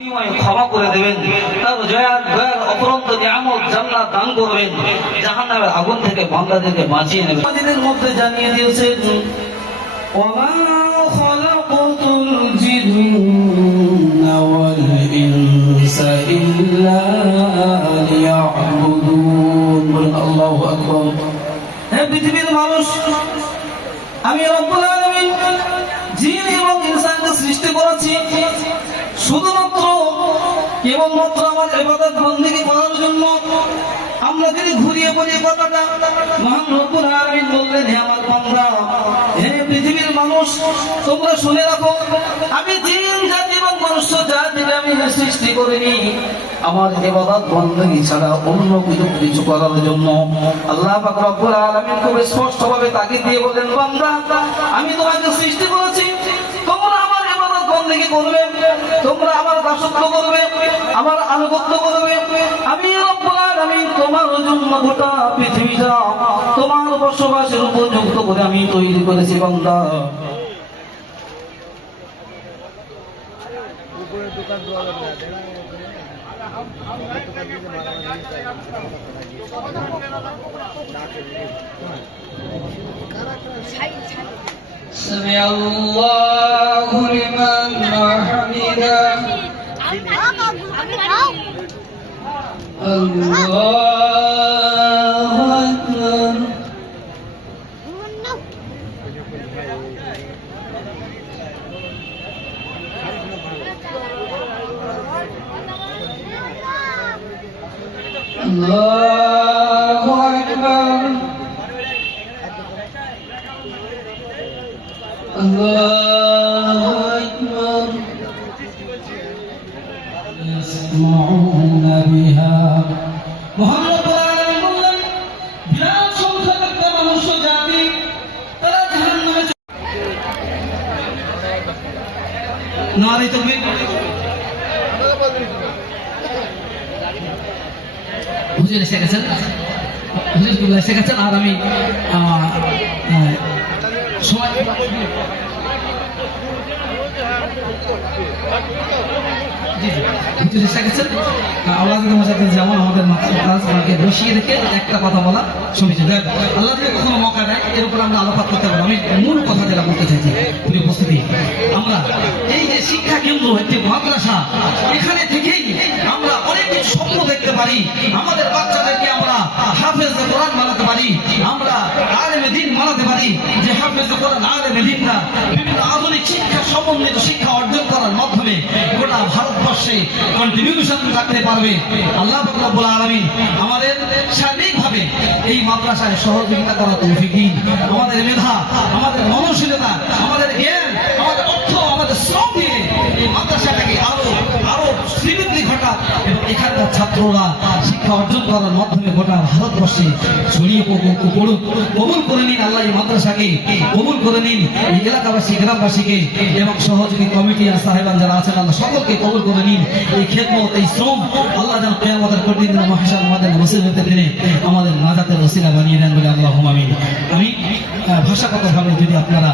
ক্ষমা করে দেবেন, তার দয়ার অপরন্ত নিয়ামত জান্নাত দান করবেন, জাহান্নামের আগুন থেকে বান্দাদেরকে বাঁচিয়ে নেবেন। আমাদের মধ্যে জানিয়ে দিয়েছেন ওয়া মা খালাকাতুল জিন্না ওয়াল ইনসা ইল্লা লিয়াবুদুন। আল্লাহু আকবার। হে পৃথিবীর মানুষ, আমি রব্বুল আলামিন জিন এবং ইনসানকে সৃষ্টি করেছি শুধুমাত্র কেবলমাত্র আমার ইবাদত বন্দেগী করার জন্য। আমরা যদি ঘুরিয়ে বলি কথাটা, মহান রব্বুল আলামিন বললেন, হে আমার বান্দা, হে পৃথিবীর মানুষ, তোমরা শুনে রাখো, আমি জিন জাতি এবং মনুষ্য জাতিকে আমি সৃষ্টি করিনি আমার ইবাদত বন্দেগী ছাড়া অন্য কিছু করার জন্য। আল্লাহ পাক রব্বুল আলামিন খুব স্পষ্টভাবে তাকিদ দিয়ে বললেন, বান্দা, আমি তোমাকে সৃষ্টি করেছি তোমরা আমার ইবাদত বন্দেগী করবে, তোমরা আমার দাসত্ব করবে, আমার আনুগত্য করবে। আমি রব্বুল আলামিন তোমার জন্য গোটা পৃথিবীটা তোমার বসবাসের উপযুক্ত করে আমি তৈরি করেছি বান্দা। سمع الله لمن حمده الله أكبر الله أكبر الله أكبر يسمعون بها محمد বললেন, বিরাট সংখ্যক একটা মনুষ্য জাতি তারা জাহান্নামে নারী তাকবীর। হুজুর এসে গেছেন, হুজুর এসে গেছেন, আর আমি সময় যেমন আমাদের মাকে বসিয়ে রেখে একটা কথা বলা শুনেছি। আল্লাহ যদি কখনো মৌকা দেয় এর উপর আমরা আলোচনা করতে পারবো। আমি মূল কথা যেটা বলতে চাইছি, প্রিয় উপস্থিতি, আমরা এই যে শিক্ষা কেন্দ্র একটি মাদ্রাসা, এখানে থেকেই আমরা অনেক কিছু স্বপ্ন দেখতে পারি। আমাদের বাচ্চাদেরকে আমরা হাফেজ কোরআন বানাতে পারি, আমরা আলেমে দ্বীন বানাতে পারি, যে হাফেজ কোরআন আলেমে দ্বীনরা বিভিন্ন আধুনিক শিক্ষা সমন্বিত শিক্ষা অর্জন করার মাধ্যমে গোটা ভারতবর্ষে কন্ট্রিবিউশন রাখতে পারবে। আল্লাহ পাক রব্বুল আলামিন আমাদের সার্বিকভাবে এই মাদ্রাসায় সহযোগিতা করা তৌফিক দিন। আমাদের মেধা, আমাদের মননশীলতা, আমাদের জ্ঞান, আমাদের অর্থ, আমাদের শ্রম দিয়ে এই মাদ্রাসাটাকে আরো শ্রীবৃদ্ধি ঘটা এবং এখানকার ছাত্ররা শিক্ষা অর্জন করার মাধ্যমে গোটা ভারতবর্ষে ছড়িয়ে পড়ুক। কবুল করে নিন আল্লাহ এই মাদ্রাসাকে, কবুল করে নিন এই এলাকাবাসী গ্রামবাসীকে এবং সহযোগী কমিটি আর সাহেবান যারা আছেন আল্লাহ সকলকে কবুল করে নিন। এই খেদমত, এই শ্রম আল্লাহ যেন কিয়ামতের কঠিন দিনে মহাশার আমাদের মুসিবতের দিনে আমাদের নাজাতের ওসিলা বানিয়ে দেন বলে আল্লাহুম্মা আমিন। আমি ভাষাগতভাবে যদি আপনারা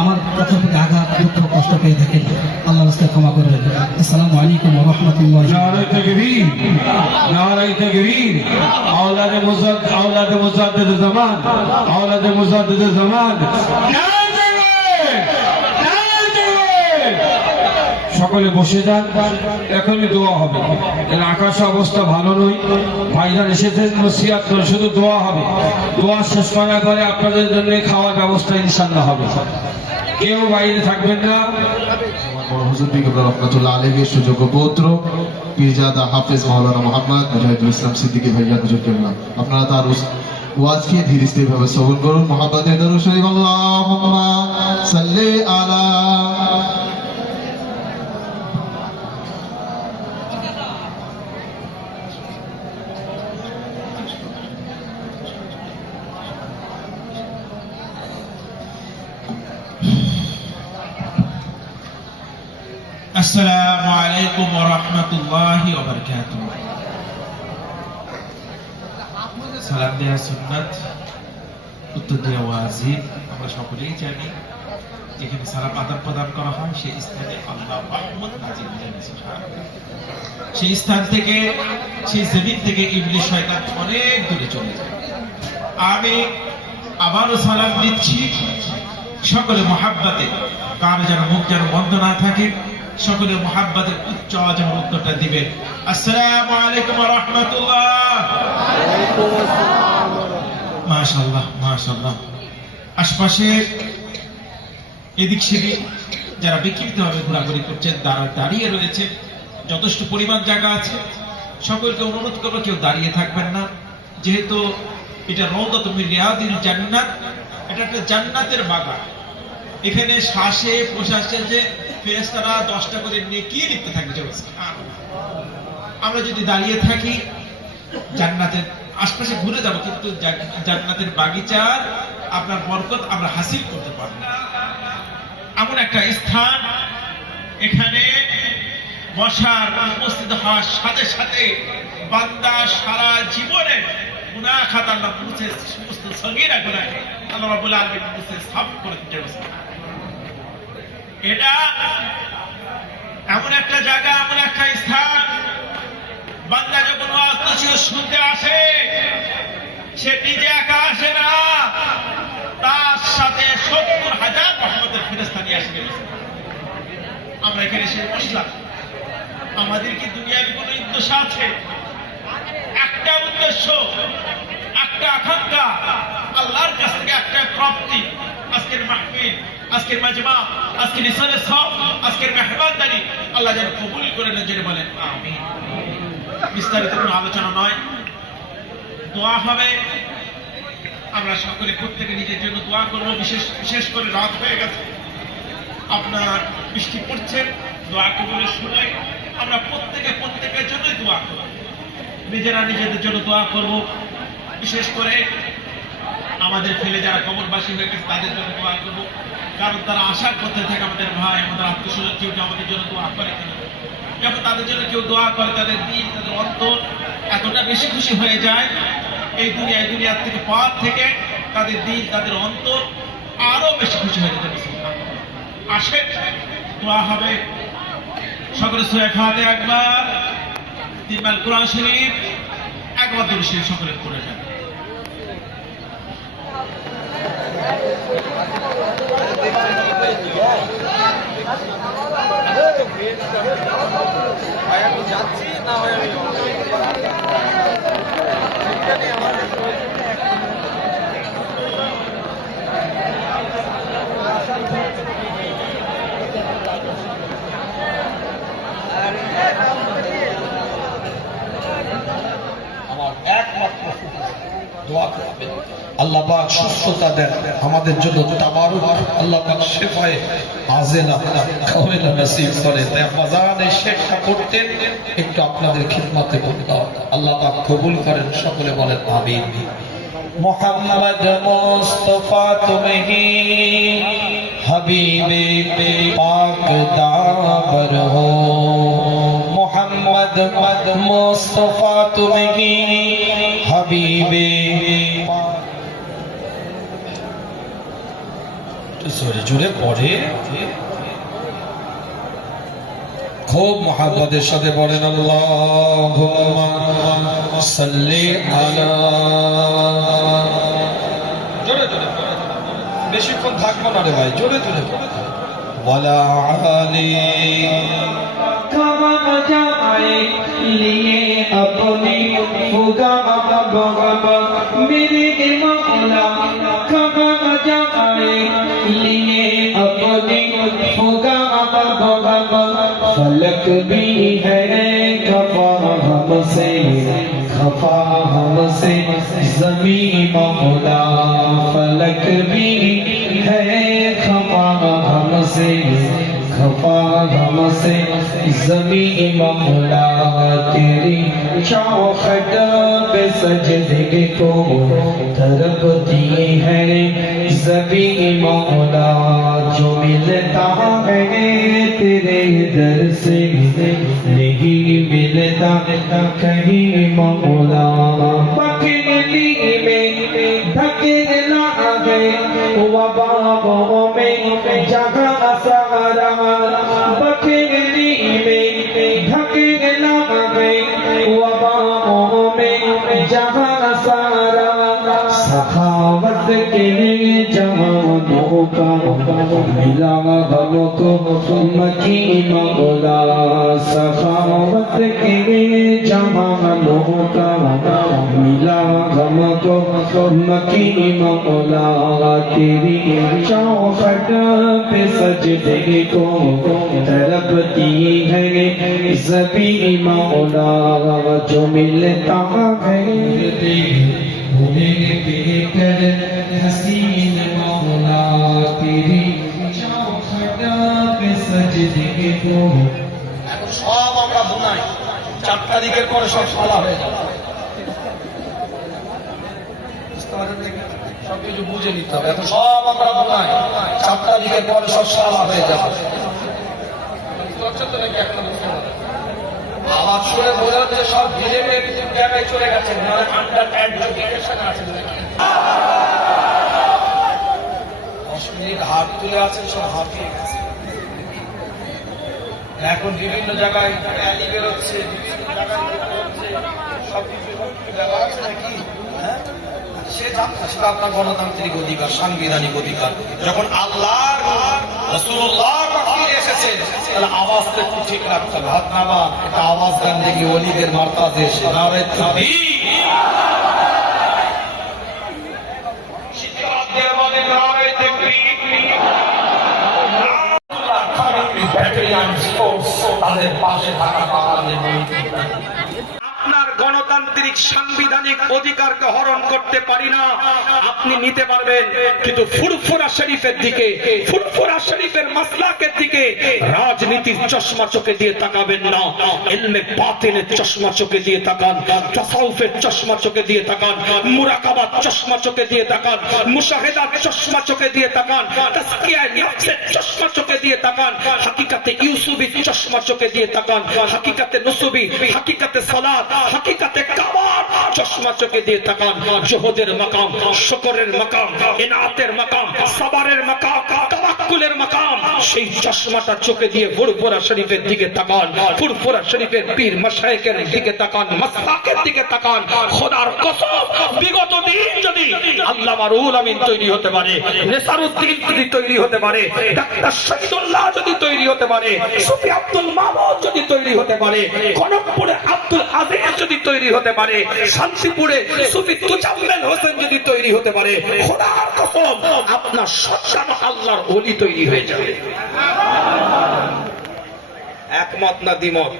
আমার কথা থেকে আঘাত, দুঃখ, কষ্ট পেয়ে থাকেন, আল্লাহর রাস্তায় ক্ষমা করবেন। আসসালামু আলাইকুম ওয়া রাহমাতুল্লাহি। নারে তাকবীর, নারে তাকবীর। আওলাদে মুজাদ্দিদ জামান, আওলাদে মুজাদ্দিদ জামান। সকলে বসে যান, এখনই দোয়া হবে। আকাশ অবস্থা ভালো নয়, ভাইজান এসেছেন নসিহত করে, শুধু দোয়া হবে। দোয়া শেষ করার পরে আপনাদের জন্য খাওয়ার ব্যবস্থা ইনশাআল্লাহ হবে। কেউ বাইরে থাকবেন না। হুজুর বিগত রহমাতুল্লাহ আলাইহির সুযোগ্য পৌত্র পীরজাদা হাফেজ মাওলানা মুহাম্মদ মুজাহিদুল ইসলাম সিদ্দিকী ভাইয়া হুজুর কেবলা, আপনারা তার ওয়াজকে ধীরে স্থির ভাবে শ্রবণ করুন। মুহাব্বতের দরুদ শরীফ আল্লাহুম্মা সাল্লি আলা আসসালামু আলাইকুম ওয়া রাহমাতুল্লাহি ওয়া বারাকাতুহু। সালাম দেয়া সুন্নাত, উত্তর দেওয়া ওয়াজিব। আমরা সকলেই জানি যেখানে সালাম আদান প্রদান করা হয় সেই স্থানে আল্লাহ রহমত নাজিল হয়ে গেছে। সেই স্থান থেকে, সেই জমিন থেকে ইবলিস শয়তান অনেক দূরে চলে যায়। আমি আবারও সালাম দিচ্ছি, সকলে মুহাব্বতে, কার যেন মুখ যেন বন্ধ না থাকে, সকলে মুহাব্বতের উচ্চ আওয়াজে উত্তরটা দিবেন। আসসালামু আলাইকুম ওয়া রাহমাতুল্লাহ। মাশাআল্লাহ মাশাআল্লাহ। আশপাশে এদিক সেদিক যারা বিক্ষিপ্তভাবে ঘোরাঘুরি করছেন, দাঁড়িয়ে রয়েছে, যথেষ্ট পরিমাণ জায়গা আছে। সকলকে অনুরোধ করবো কেউ দাঁড়িয়ে থাকবেন না, যেহেতু এটা রওদাতুম মিন রিয়াদিল জান্নাত, এটা একটা জান্নাতের বাগান। এখানে শ্বাসে প্রশ্বাসে যে ফেরেশতারা 10টা করে নেকি লিখতে থাকবে। আমরা যদি দাঁড়িয়ে থাকি জান্নাতের আশপাশে ঘুরে যাব, কিন্তু জান্নাতের বাগিচার আপনার বরকত আমরা হাসিল করতে পারব না। এমন একটা স্থান, এখানে বসার উপস্থিত হওয়ার সাথে সাথে বান্দা সারা জীবনে গুনাহ খাতা আল্লাহ মুছে, সমস্ত সগীরা গুনাহ আল্লাহ রাব্বুল আলামিন মুছে সাফ করে দিতে পারেন। এটা এমন একটা জায়গা, এমন একটা স্থান, বান্দা যখন ওয়াজ নসিহত শুনতে আসে, সে নিজে একা আসে না, তার সাথে 70,000 রহমতের ফেরেশতা নিয়ে আসে। আমরা এখানে এসে বসলাম, আমাদের কি দুনিয়ার কোন উদ্দেশ্য আছে? একটা উদ্দেশ্য, একটা আকাঙ্ক্ষা, আল্লাহর কাছ থেকে একটা প্রাপ্তি। আজকের মাহফিল, আজকের মাজমা, আজকের ইসলামের সব, আজকের মেহমানদারি আল্লাহ যেন কবুল করে নেন, যেন বলেন আমিন। বিস্তারিত কোনো আলোচনা নয়, দোয়া হবে। আমরা সকলে প্রত্যেকে নিজের জন্য দোয়া করবো। বিশেষ করে রাত হয়ে গেছে, আপনার বৃষ্টি পড়ছে, দোয়া কবুলের সময় আমরা প্রত্যেকের জন্যই দোয়া করব। নিজেরা নিজেদের জন্য দোয়া করব। বিশেষ করে আমাদের ফেলে যারা কবরবাসী হয়ে গেছে তাদের জন্য দোয়া করব, কারণ তারা আশার পথে থাকে আমাদের ভাই, আমাদের আত্মীয়স্বজন কেউ আমাদের জন্য দোয়া করে কিনা। যখন তাদের জন্য কেউ দোয়া করে, তাদের দিল, তাদের অন্তর এতটা বেশি খুশি হয়ে যায়, এই দুনিয়ার থেকে পাওয়ার থেকে তাদের দিল, তাদের অন্তর আরো বেশি খুশি হয়ে যেতে। আসে দোয়া হবে। সকলে সূরা ফাতিহা একবার, 3 বার কোরআন শরীফ একবার দরুদ শরীফ সকলে পড়ে যান। আমি যাচ্ছি না হয় আমি আল্লাহ পাক সুস্থতা দেন আমাদের জন্য, তাবারুক আল্লাহ পাক শিফায়ে আজেলা কামিলা নসিব করে। তাই বাজান এই শেখটা করতেন, একটু আপনাদের খিদমতে বলতাম। আল্লাহ পাক কবুল করেন, সকলে বলেন আমিন। মোহাম্মদ মুস্তাফা তুমি হাবিবে পাক দাবর হো, মোহাম্মদ মুস্তাফা তুমি হাবিবে। জোরে পড়ে, খুব মহাব্বতের সাথে পড়েন আল্লাহুম্মা সাল্লি আলা। জোরে জোরে, বেশিক্ষণ থাকবো না রে ভাই, জোরে জোরে। ওয়ালা আলি কামা জায়ে লিয়ে আপনি ফুগা বাবা মেরে মৌলা, কামা জায়ে लिए अपने होगा फलक भी है खफा हमसे, खफा हमसे ज़मी मौला। फलक भी है खफा हमसे, खफा हमसे ज़मी मौला। तेरी चौखट पे सजदे को तरफ दिए हैं ज़मी मौला। जो मिलता है तेरे दर से नहीं मिलता कहीं मौला। पकड़ी में धकेला है वबाओं में जगह मिला हमको मकी मौला सखावत के जमानों का मिला हमको मकी मौला तेरी चौखट पे सजदे को तड़पती है ज़बी मौला जो मिलता है बेकर हसीन मौला तेरी चौखट पे सजदे को। এখন সব আমরা বোনাই, 4 তারিখের পরে সব সালা হয়ে যাবে। সবকিছু বুঝে নিতে হবে। এখন সব আমরা বোনাই, 4 তারিখের পরে সব সালা হয়ে যাবে। আবার শুনে বোঝা যাচ্ছে সব ডিলেমের জায়গায় চলে গেছে, নাহলে আন্ডার এডুকেশন আছে। 10 মিনিট হাত তুলে আছেন, সব হাঁপিয়ে গেছে। এখন বিভিন্ন জায়গায় র্যালি বেরোচ্ছে, বিভিন্ন জায়গায় বেরোচ্ছে, সবকিছু ব্যাপার আছে নাকি? হ্যাঁ, সে জানতো সেটা আপনার গণতান্ত্রিক অধিকার, সাংবিধানিক অধিকার। যখন আল্লাহর রাসূলুল্লাহ ফিরে এসেছে, তাহলে আওয়াজটা একটু ঠিক রাখতে হবে। হাত নামা, এটা আওয়াজ গান দেখি ওলিদের মারকাজে এসে নারে তাকবীর। শিক্ষার্থীদের মধ্যে নারে তাকবীর। তাদের পাশে থাকা আপনার গণতান্ত্রিক সাংবিধানিক অধিকারকে হরণ করতে পারি না, আপনি নিতে পারবেন, কিন্তু ফুরফুরা শরীফের দিকে, ফুরফুরা শরীফের মাসলাকের দিকে রাজনীতির চশমা চোখে দিয়ে তাকাবেন না। ইলমে বাতিনের চশমা চোখে দিয়ে তাকান, তাসাউফের চশমা চোখে দিয়ে তাকান, মুরাকাবার চশমা চোখে দিয়ে তাকান, মুশাহেদার চশমা চোখে দিয়ে তাকান, তাসকিয়ায়ে নফসের চশমা চোখে দিয়ে তাকান, হাকিকাতে ইউসুফি চশমা চোখে দিয়ে তাকান, হাকিকাতে নুসুবি, হাকিকাতে সালাত, হাকিকাতে কাবার চশমা চোখে দিয়ে তাকান। জোহদের মাকাম, শুকরের মাকাম, ইনাতের মাকাম, সাবারের মাকাম, তাওয়াক্কুলের মাকাম, সেই চশমাটা চোখে দিয়ে ফুরফুরা শরীফের দিকে তাকান, ফুরফুরা শরীফের পীর মাশায়েখের দিকে তাকান, মাসলাকের দিকে তাকান। খোদার কসম, বিগত দিন যদি আল্লামা রুহুল আমিন তৈরি হতে পারে, নেসারউদ্দিন যদি তৈরি হতে পারে, ডাক্তার শহীদুল্লাহ যদি তৈরি হতে পারে, সুফি আব্দুল মাহমুদ যদি তৈরি হতে পারে, কনকপুরে আব্দুল আজিজ যদি তৈরি হতে পারে, শান্তিপুরে সুফি তুজাম্মেল হোসেন যদি তৈরি হতে পারে, খোদার কসম আপনার সন্তান আল্লাহর ওলি তৈরি হয়ে যাবে। একমত না দ্বিমত?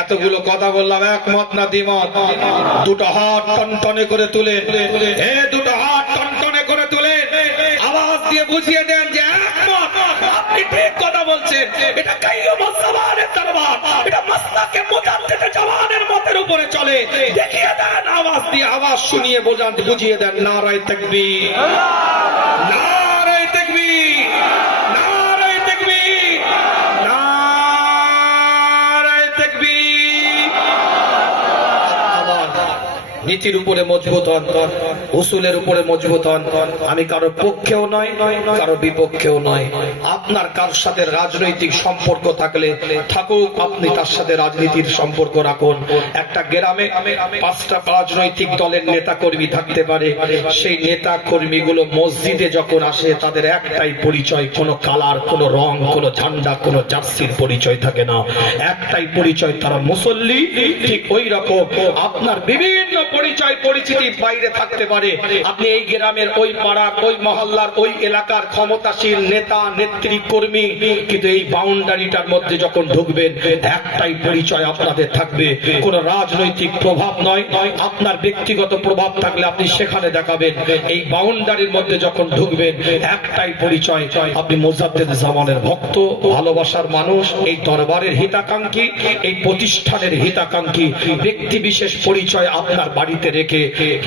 এতগুলো কথা বললাম, একমত না দ্বিমত? দুটো হাত টনটনে করে তুলে, দুটো হাত টনটনে করে তুলে আওয়াজ দিয়ে বুঝিয়ে দেন যে একমত, আপনি ঠিক কথা বলছেন। এটা কাইয়ুমুজ জামানের দরবার, এটা মাসলাকে মুজাদ্দিদে জামানের মতের উপরে চলে। দেখিয়ে দেন আওয়াজ দিয়ে, আওয়াজ শুনিয়ে বোঝান, বুঝিয়ে দেন। নারায়ে তাকবীর, নারায়ে তাকবীর, নারায়ে তাকবীর, নারায়ে তাকবীর। নীতির উপরে মজবুত হন, উসুলের উপরে মজবুত হন। আমি কারো পক্ষেও নয়, কারো বিপক্ষেও নয়। আপনার কার সাথে রাজনৈতিক সম্পর্ক থাকলে থাকুক, আপনি তার সাথে রাজনীতির সম্পর্ক রাখুন। একটা গ্রামে 5টা রাজনৈতিক দলের নেতা কর্মী থাকতে পারে। সেই নেতা কর্মীগুলো মসজিদে যখন আসে, তাদের একটাই পরিচয়, কোনো কালার, কোনো রং, কোনো ঝান্ডা, কোনো জার্সির পরিচয় থাকে না। একটাই পরিচয়, তারা মুসল্লি। ঠিক ওই রকম আপনার বিভিন্ন পরিচয় পরিচিতি বাইরে থাকতে পারে। আপনি এই গ্রামের, ওই পাড়ার, ওই মহল্লার, ওই এলাকার ক্ষমতাশীল নেতা, নেত্রী, কর্মী, কিন্তু এই বাউন্ডারিটার মধ্যে যখন ঢুকবেন, একটাই পরিচয় আপনাদের থাকবে। কোন রাজনৈতিক প্রভাব নয়। আপনার ব্যক্তিগত প্রভাব থাকলে আপনি সেখানে দেখাবেন। এই বাউন্ডারির মধ্যে যখন ঢুকবেন, একটাই পরিচয়, আপনি মুজাদ্দিদ জামানের ভক্ত, ভালোবাসার মানুষ, এই দরবারের হিতাকাঙ্ক্ষী, এই প্রতিষ্ঠানের হিতাকাঙ্ক্ষী। ব্যক্তি বিশেষ পরিচয় আপনার বাড়িতে রেখে,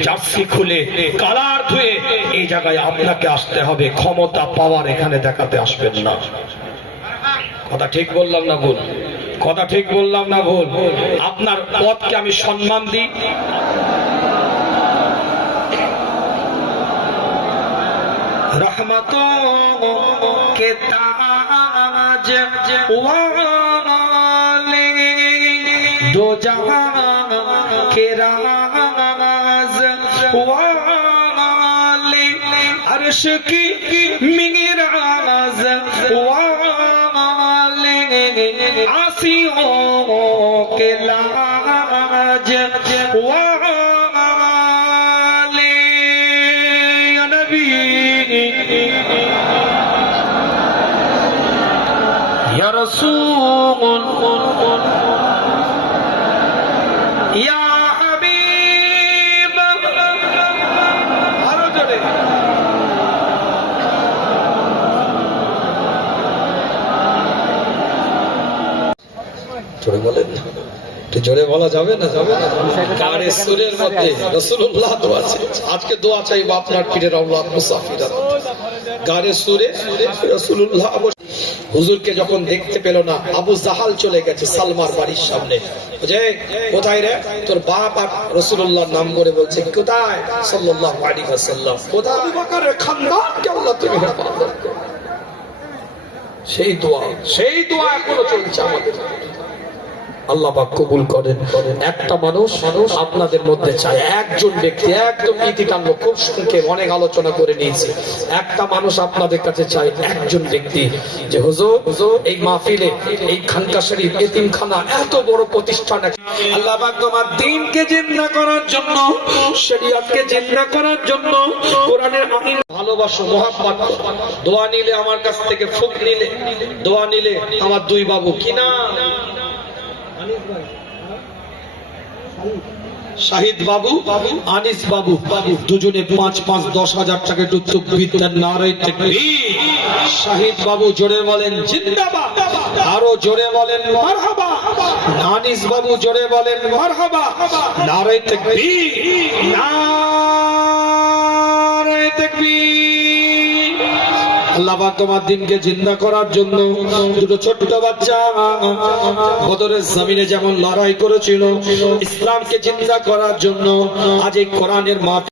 জার্সি খুলে, কালার ধুয়ে এই জায়গায় আপনাকে আসতে হবে। ক্ষমতা পাওয়ার এখানে দেখাতে আসবেন না। কথা ঠিক বললাম না ভুল? কথা ঠিক বললাম না ভুল? আপনার পদকে আমি সম্মান দিই। রহমতোं के ताज वाले, दो जहां के राज वाले, हर अर्श की मिराज वाले आसियों के लाज वाले या नबी या रसूल या हबीब आरो जोरे জোরে বলেন না, একটু জোরে বলা যাবে না? গানের সুরের মধ্যে রাসূলুল্লাহ দোয়া আছে। আজকে দোয়া চাইবো আপনার পীরের আওলাদ মুসাফিরা গানের সুরে রাসূলুল্লাহ হুজুরকে যখন দেখতে পেল না, আবু জাহাল চলে গেছে সালমার বাড়ির সামনে। যে কোথায় রে তোর বাপ? আর রাসূলুল্লাহর নাম করে বলছে কোথায়? সাল্লাল্লাহু আলাইহি ওয়াসাল্লাম। কোথায়? আবু বকরের খানদানকে আল্লাহ তুমি হেফাজত করো। সেই দোয়া এখনো চলছে আমাদের। আল্লাহ পাক কবুল করেন। একটা মানুষ আপনাদের মধ্যে চাই, একজন ব্যক্তি, একদম নীতিকাণ্ড খুব সংক্ষেপ, অনেক আলোচনা করে নিয়েছি। একটা মানুষ আপনাদের কাছে চাই, একজন ব্যক্তি, যে হুজুর এই মাহফিলে এই খানকা শরীফ এতিমখানা এত বড় প্রতিষ্ঠান, আল্লাহ পাক তোমার দ্বীনকে জিন্দা করার জন্য, শরীয়তকে জিন্দা করার জন্য, কোরআনের আইন ভালোবাসো, মহব্বত দোয়া নিলে আমার কাছ থেকে, ফুক নিলে দোয়া নিলে আমার দুই বাবু কি না শাহিদ বাবু, আনিস বাবু, দুজনে 5-5 10,000 টাকা বিদ্যার নারায়ে তাকবীর। শাহিদ বাবু জোরে বলেন জিন্দাবাদ, আরো জোরে বলেন মারহাবা। আনিস বাবু জোরে বলেন মারহাবা। নারায়ে তাকবীর, নারায়ে তাকবীর। আল্লাহ পাক তোমার দ্বীনকে জিন্দা করার জন্য দুটো ছোট্ট বাচ্চা বদরের জমিনে যেমন লড়াই করেছিল ইসলামকে জিন্দা করার জন্য, আজ এই কোরআনের মাহফিল